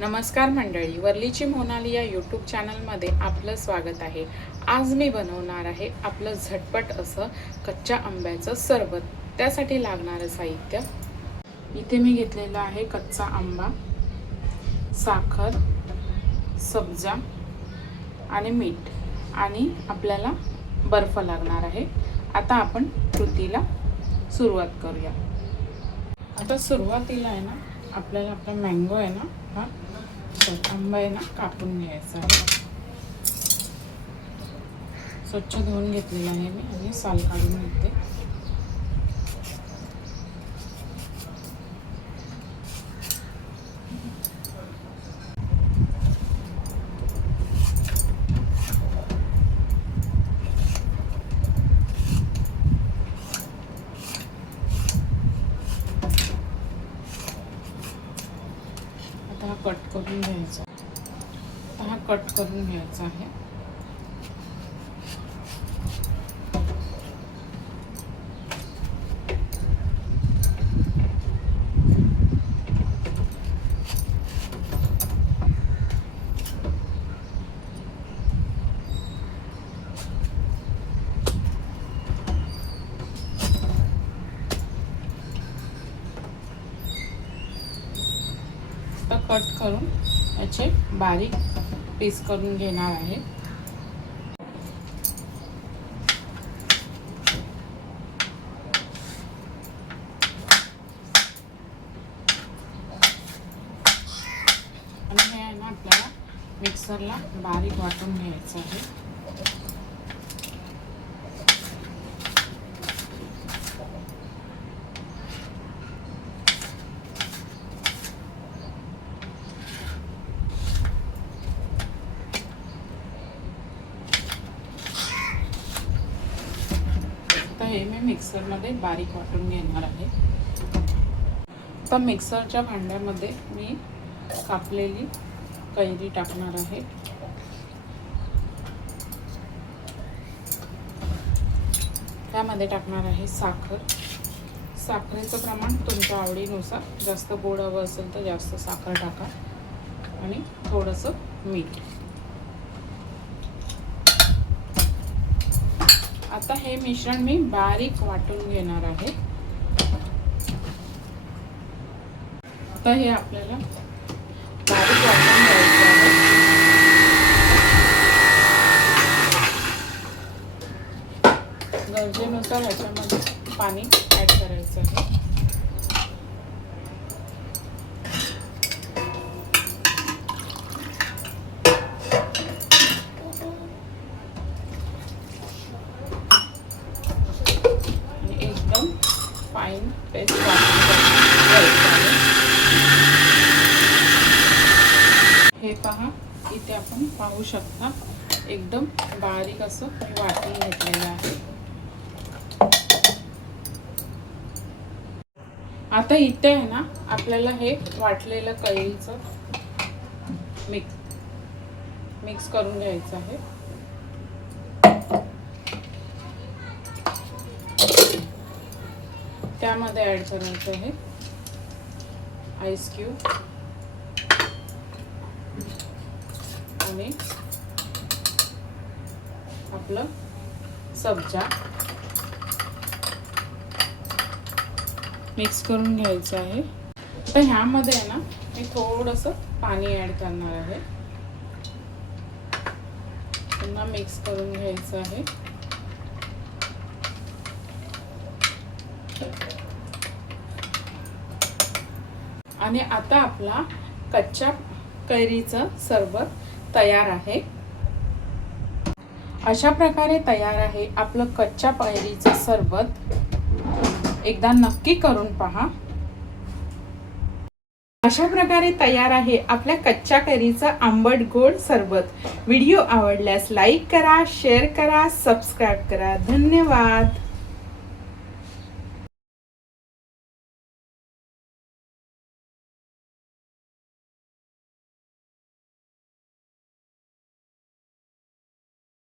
नमस्कार मंडळी, वर्लीची मोनाली या यूट्यूब चॅनलमध्ये आपलं स्वागत आहे। आज मी बनवणार आहे आपलं झटपट असं कच्च्या आंब्याचं सरबत। त्यासाठी लागणारं साहित्य इथे मी घेतलेलं आहे कच्चा आंबा, साखर, सब्जा आणि मीठ आणि आपल्याला बर्फ लागणार आहे। आता आपण कृतीला सुरुवात करूया। आता सुरुवातीला आहे ना आपल्याला आपला मँगो आहे ना हा आंबा आहे ना कापून घ्यायचा आहे। स्वच्छ धुवून घेतलेला आहे मी आणि साल काढून घेते। आता हा कट करून घ्यायचा। आता हा कट करून घ्यायचा आहे। कट करून याचे बारीक पीस करून घेणार आहे। आणि हे आहे ना आपल्याला मिक्सरला बारीक वाटून घ्यायचं आहे। हे मी मिक्सरमध्ये बारीक वाटून घेणार आहे। तर मिक्सरच्या भांड्यामध्ये मी कापलेली कैरी टाकणार आहे। त्यामध्ये टाकणार आहे साखर। साखरेचं प्रमाण तुमच्या आवडीनुसार, जास्त गोड हवं असेल तर जास्त साखर टाका आणि थोडंसं मीठ। आता हे मिश्रण मी बारीक वाटून घेणार आहे। आता हे आपल्याला बारीक वाटून घ्यायचं आहे। गरजेनुसार ह्याच्यामध्ये पाणी ऍड करायचं आहे। फाइन पेस्ट हे पहा, इथे आपण पाहू शकता एकदम बारीक असं मी वाटून घेतलेलं आहे। आता इथे आहे ना आपल्याला हे वाटलेलं कैरीचं मिक्स करून घ्यायचं आहे। त्यामध्ये ऍड करायचं आहे आईस क्यूब आणि आपलं सब्जा मिक्स करून घ्यायचं आहे। तर ह्यामध्ये आहे ना मी थोडंसं पाणी ऍड करणार आहे। पुन्हा मिक्स करून घ्यायचं आहे। आणि आता आपला कच्च्या कैरीचं सरबत तयार आहे। अशा प्रकारे तयार आहे आपलं कच्च्या कैरीचं सरबत। एकदा नक्की करून पहा। अशा प्रकारे तयार आहे आपल्या कच्च्या कैरीचं आंबट गोड सरबत। व्हिडिओ आवडल्यास लाईक करा, शेअर करा, सबस्क्राईब करा। धन्यवाद।